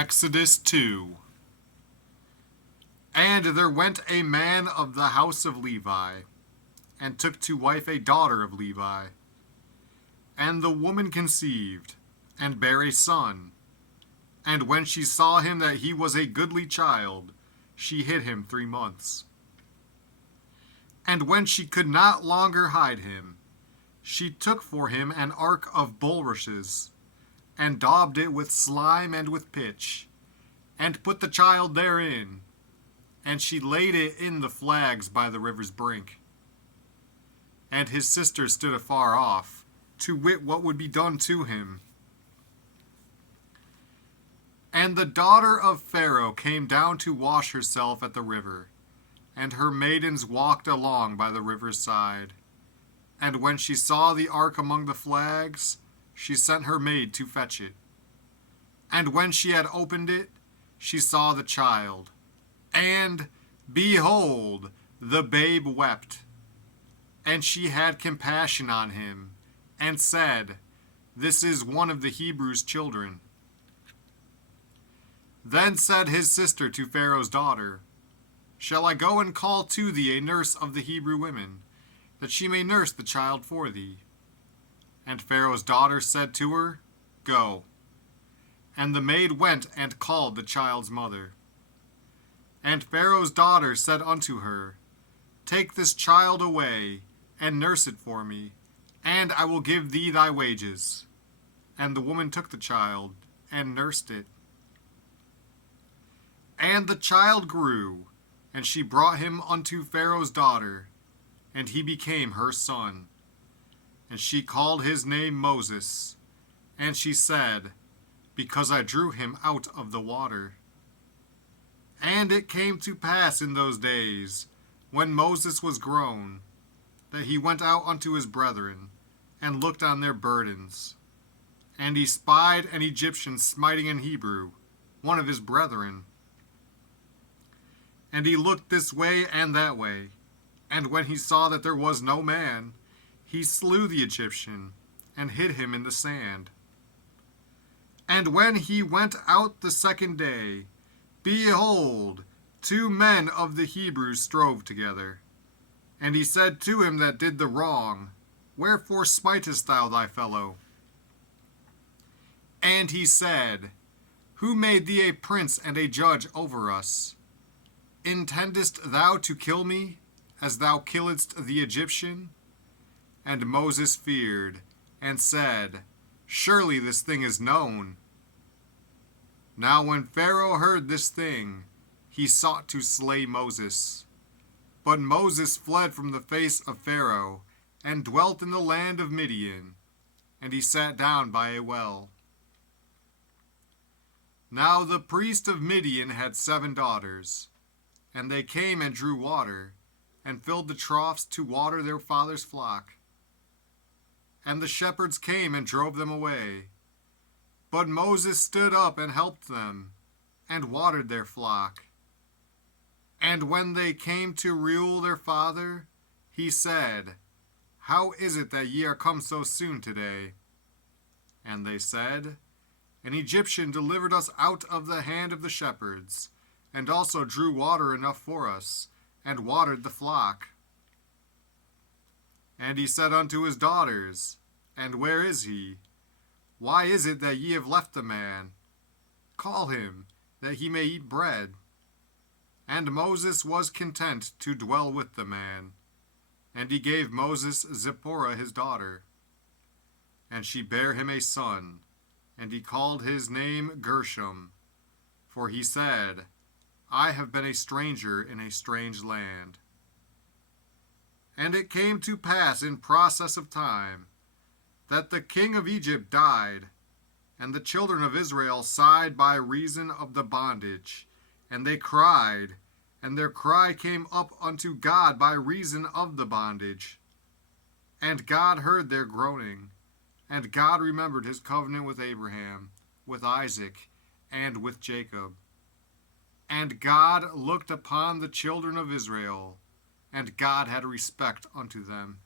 Exodus 2. And there went a man of the house of Levi, and took to wife a daughter of Levi. And the woman conceived, and bare a son. And when she saw him that he was a goodly child, she hid him 3 months. And when she could not longer hide him, she took for him an ark of bulrushes, and daubed it with slime and with pitch, and put the child therein, and she laid it in the flags by the river's brink. And his sister stood afar off, to wit what would be done to him. And the daughter of Pharaoh came down to wash herself at the river, and her maidens walked along by the river's side. And when she saw the ark among the flags, she sent her maid to fetch it. And when she had opened it, she saw the child. And, behold, the babe wept. And she had compassion on him, and said, This is one of the Hebrews' children. Then said his sister to Pharaoh's daughter, Shall I go and call to thee a nurse of the Hebrew women, that she may nurse the child for thee? And Pharaoh's daughter said to her, Go. And the maid went and called the child's mother. And Pharaoh's daughter said unto her, Take this child away, and nurse it for me, and I will give thee thy wages. And the woman took the child, and nursed it. And the child grew, and she brought him unto Pharaoh's daughter, and he became her son. And she called his name Moses. And she said, Because I drew him out of the water. And it came to pass in those days, when Moses was grown, that he went out unto his brethren, and looked on their burdens. And he spied an Egyptian smiting an Hebrew, one of his brethren. And he looked this way and that way, and when he saw that there was no man, he slew the Egyptian, and hid him in the sand. And when he went out the second day, behold, 2 men of the Hebrews strove together. And he said to him that did the wrong, Wherefore smitest thou thy fellow? And he said, Who made thee a prince and a judge over us? Intendest thou to kill me, as thou killedst the Egyptian? And Moses feared, and said, Surely this thing is known. Now when Pharaoh heard this thing, he sought to slay Moses. But Moses fled from the face of Pharaoh, and dwelt in the land of Midian, and he sat down by a well. Now the priest of Midian had 7 daughters, and they came and drew water, and filled the troughs to water their father's flock. And the shepherds came and drove them away. But Moses stood up and helped them, and watered their flock. And when they came to Reuel their father, he said, How is it that ye are come so soon today? And they said, An Egyptian delivered us out of the hand of the shepherds, and also drew water enough for us, and watered the flock. And he said unto his daughters, And where is he? Why is it that ye have left the man? Call him, that he may eat bread. And Moses was content to dwell with the man. And he gave Moses Zipporah his daughter. And she bare him a son, and he called his name Gershom. For he said, I have been a stranger in a strange land. And it came to pass in process of time, that the king of Egypt died, and the children of Israel sighed by reason of the bondage, and they cried, and their cry came up unto God by reason of the bondage. And God heard their groaning, and God remembered his covenant with Abraham, with Isaac, and with Jacob. And God looked upon the children of Israel, and God had respect unto them.